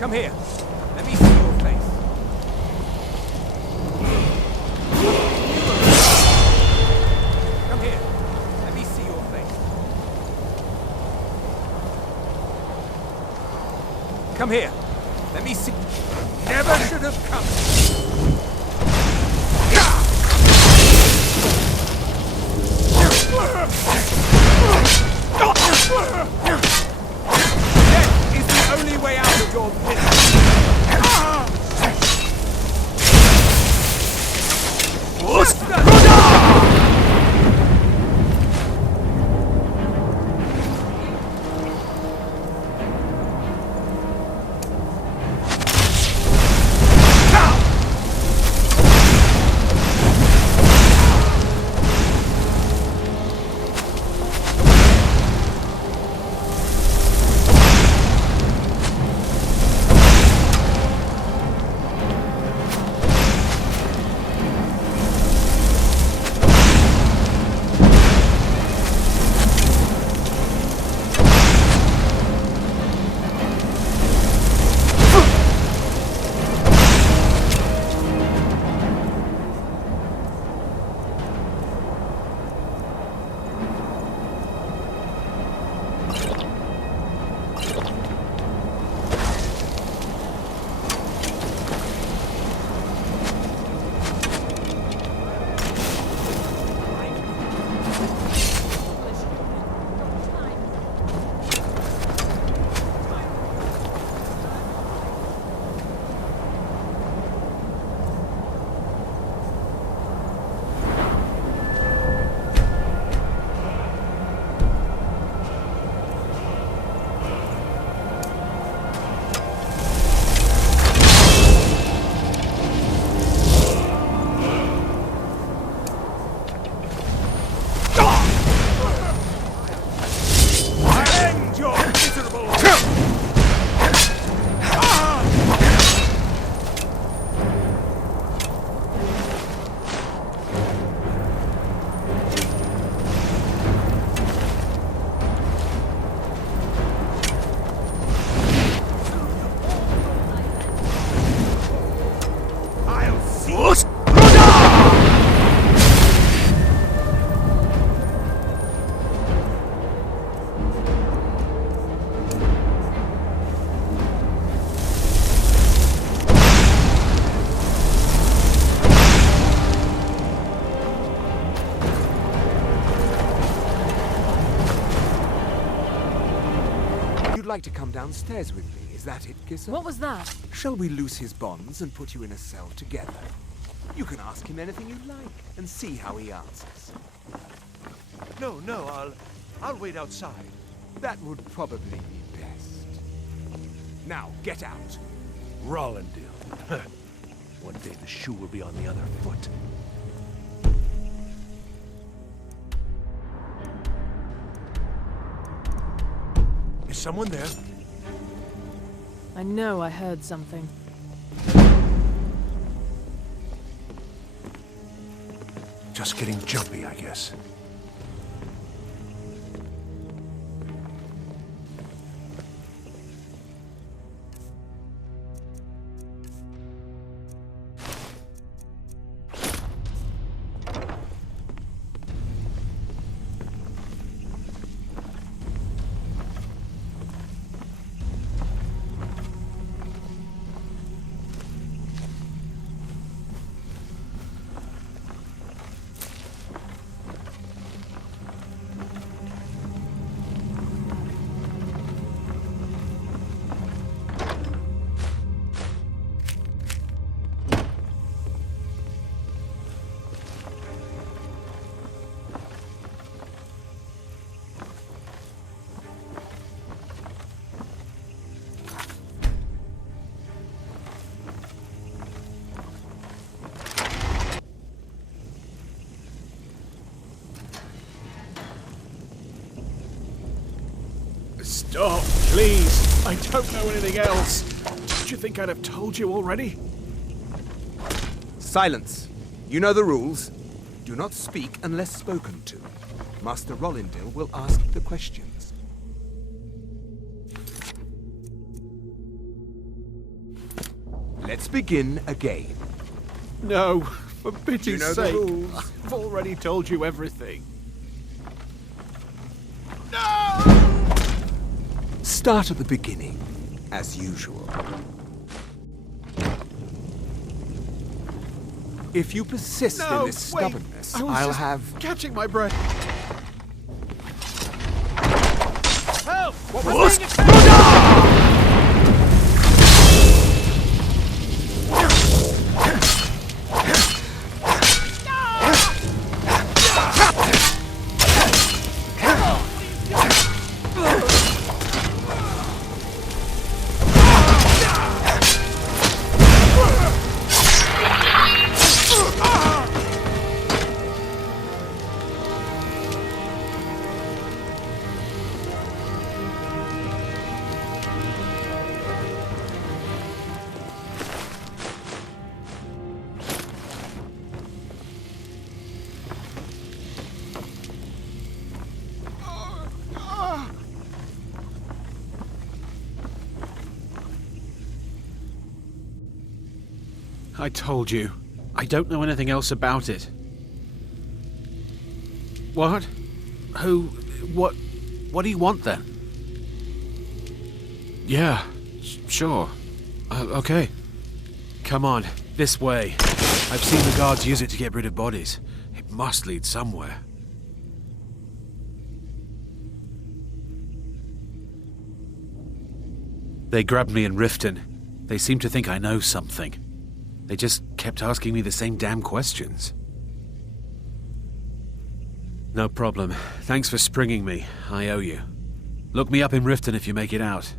Come here. Let me see your face. Come here. Let me see your face. Come here. Let me see. Never should have come. Death is the only way out of your pit. Like to come downstairs with me, is that it, Kisser? What was that? Shall we loose his bonds and put you in a cell together? You can ask him anything you like and see how he answers. No, I'll wait outside. That would probably be best. Now, get out. Rollendil. One day the shoe will be on the other foot. Is someone there? I know I heard something. Just getting jumpy, I guess. Stop, please. I don't know anything else. Don't you think I'd have told you already? Silence. You know the rules. Do not speak unless spoken to. Master Rollendil will ask the questions. Let's begin again. No, for pity's know the sake. rules. I've already told you everything. Start at the beginning, as usual. If you persist in this stubbornness, I was I'll just have... catching my breath. Help! What was I told you. I don't know anything else about it. What? Who? What do you want then? Yeah, sure. Okay. Come on, this way. I've seen the guards use it to get rid of bodies. It must lead somewhere. They grabbed me in Riften. They seem to think I know something. They just kept asking me the same damn questions. No problem. Thanks for springing me. I owe you. Look me up in Riften if you make it out.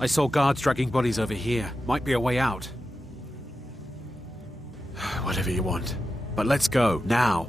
I saw guards dragging bodies over here. Might be a way out. Whatever you want. But let's go, now.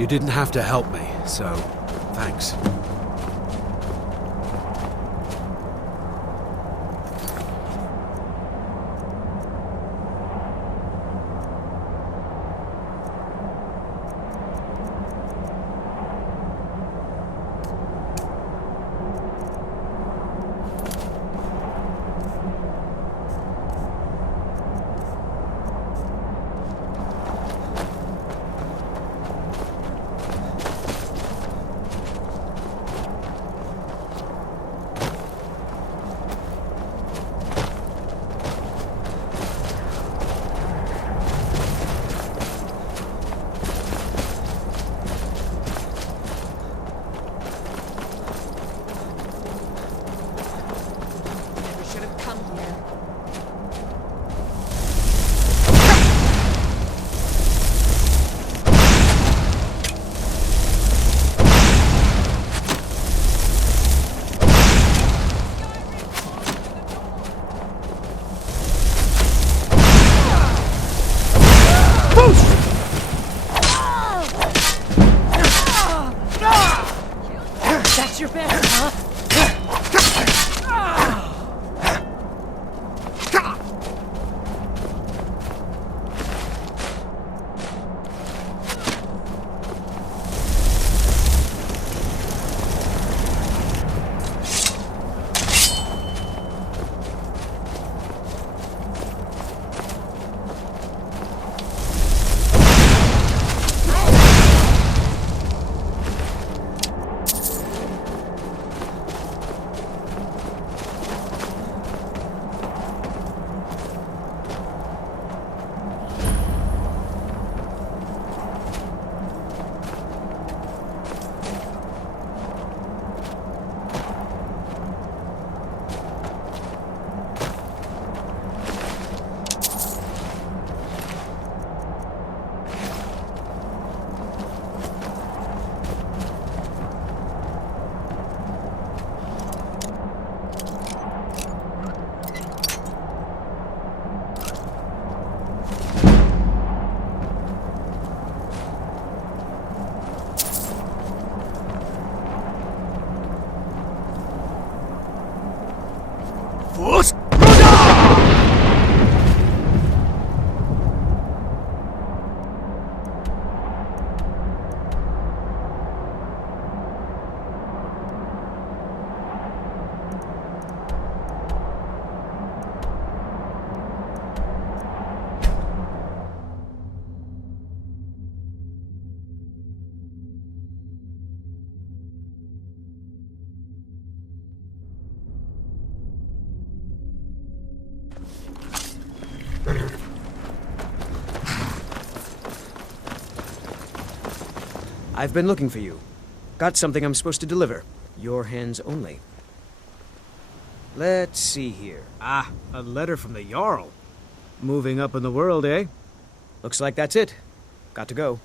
You didn't have to help me, so thanks. That's your best, huh? I've been looking for you. Got something I'm supposed to deliver. Your hands only. Let's see here. Ah, a letter from the Jarl. Moving up in the world, eh? Looks like that's it. Got to go.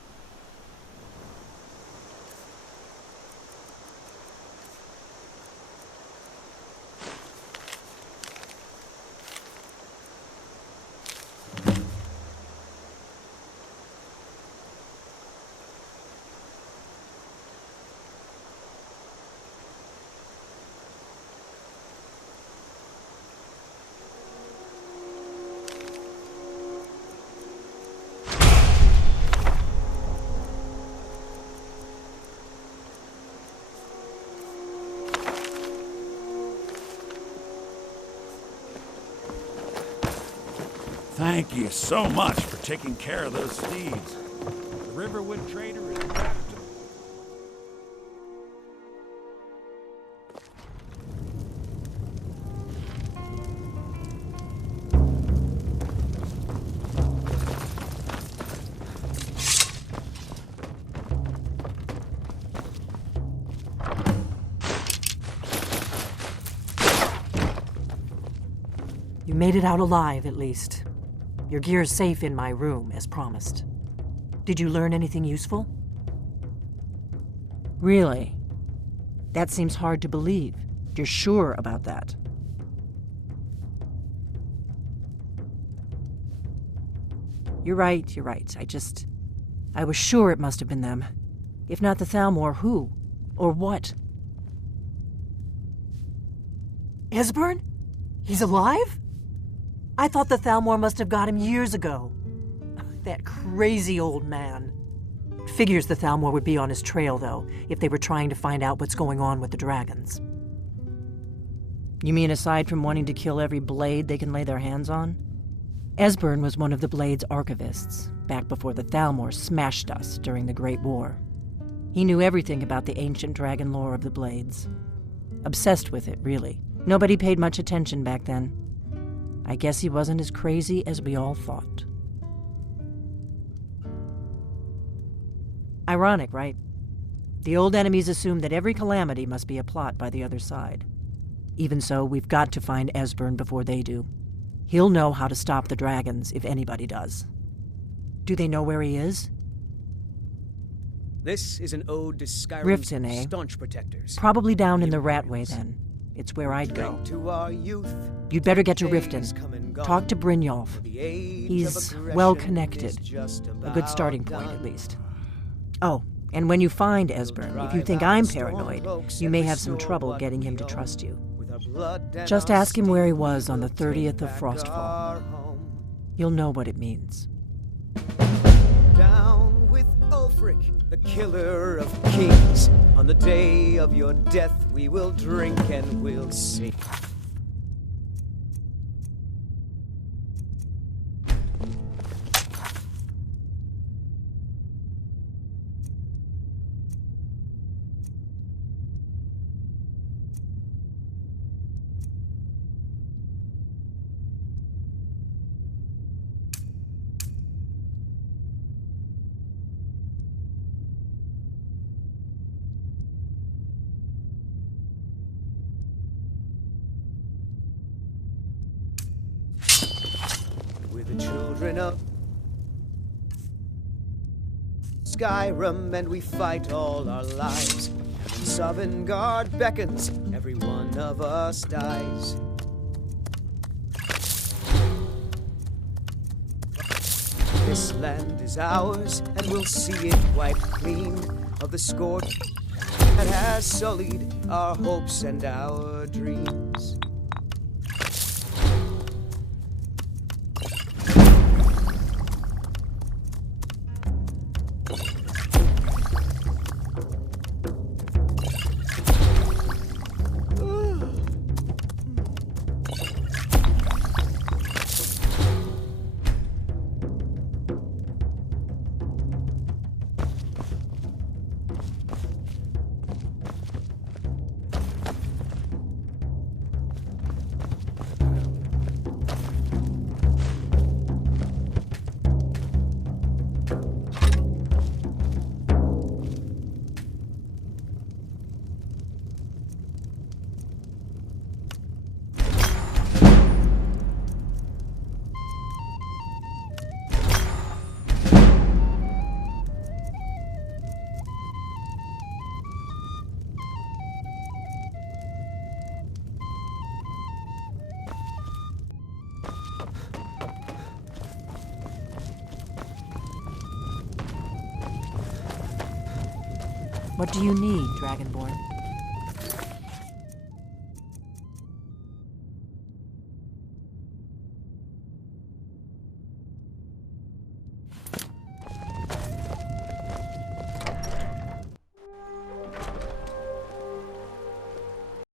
Thank you so much for taking care of those steeds. The Riverwood trader is back to... You made it out alive, at least. Your gear's safe in my room, as promised. Did you learn anything useful? Really? That seems hard to believe. You're sure about that? You're right, you're right. I was sure it must have been them. If not the Talmor, who? Or what? Esbern? He's alive? I thought the Talmor must have got him years ago. That crazy old man. Figures the Talmor would be on his trail, though, if they were trying to find out what's going on with the dragons. You mean aside from wanting to kill every blade they can lay their hands on? Esbern was one of the Blade's archivists, back before the Talmor smashed us during the Great War. He knew everything about the ancient dragon lore of the Blades. Obsessed with it, really. Nobody paid much attention back then. I guess he wasn't as crazy as we all thought. Ironic, right? The old enemies assumed that every calamity must be a plot by the other side. Even so, we've got to find Esbern before they do. He'll know how to stop the dragons, if anybody does. Do they know where he is? This is an ode to Skyrim's Riften, eh? staunch protectors. Probably down in the Ratway, then. It's where I'd go. You'd better get to Riften. Talk to Brynjolf. He's well-connected. A good starting point, at least. Oh, and when you find Esbern, if you think I'm paranoid, you may have some trouble getting him to trust you. Just ask him where he was on the 30th of Frostfall. You'll know what it means. Down with Ulfric, the killer of kings. On the day of your death, we will drink and we'll sing. Children of Skyrim, and we fight all our lives. And when Sovngarde beckons, every one of us dies. This land is ours, and we'll see it wiped clean of the scourge that has sullied our hopes and our dreams. What do you need, Dragonborn?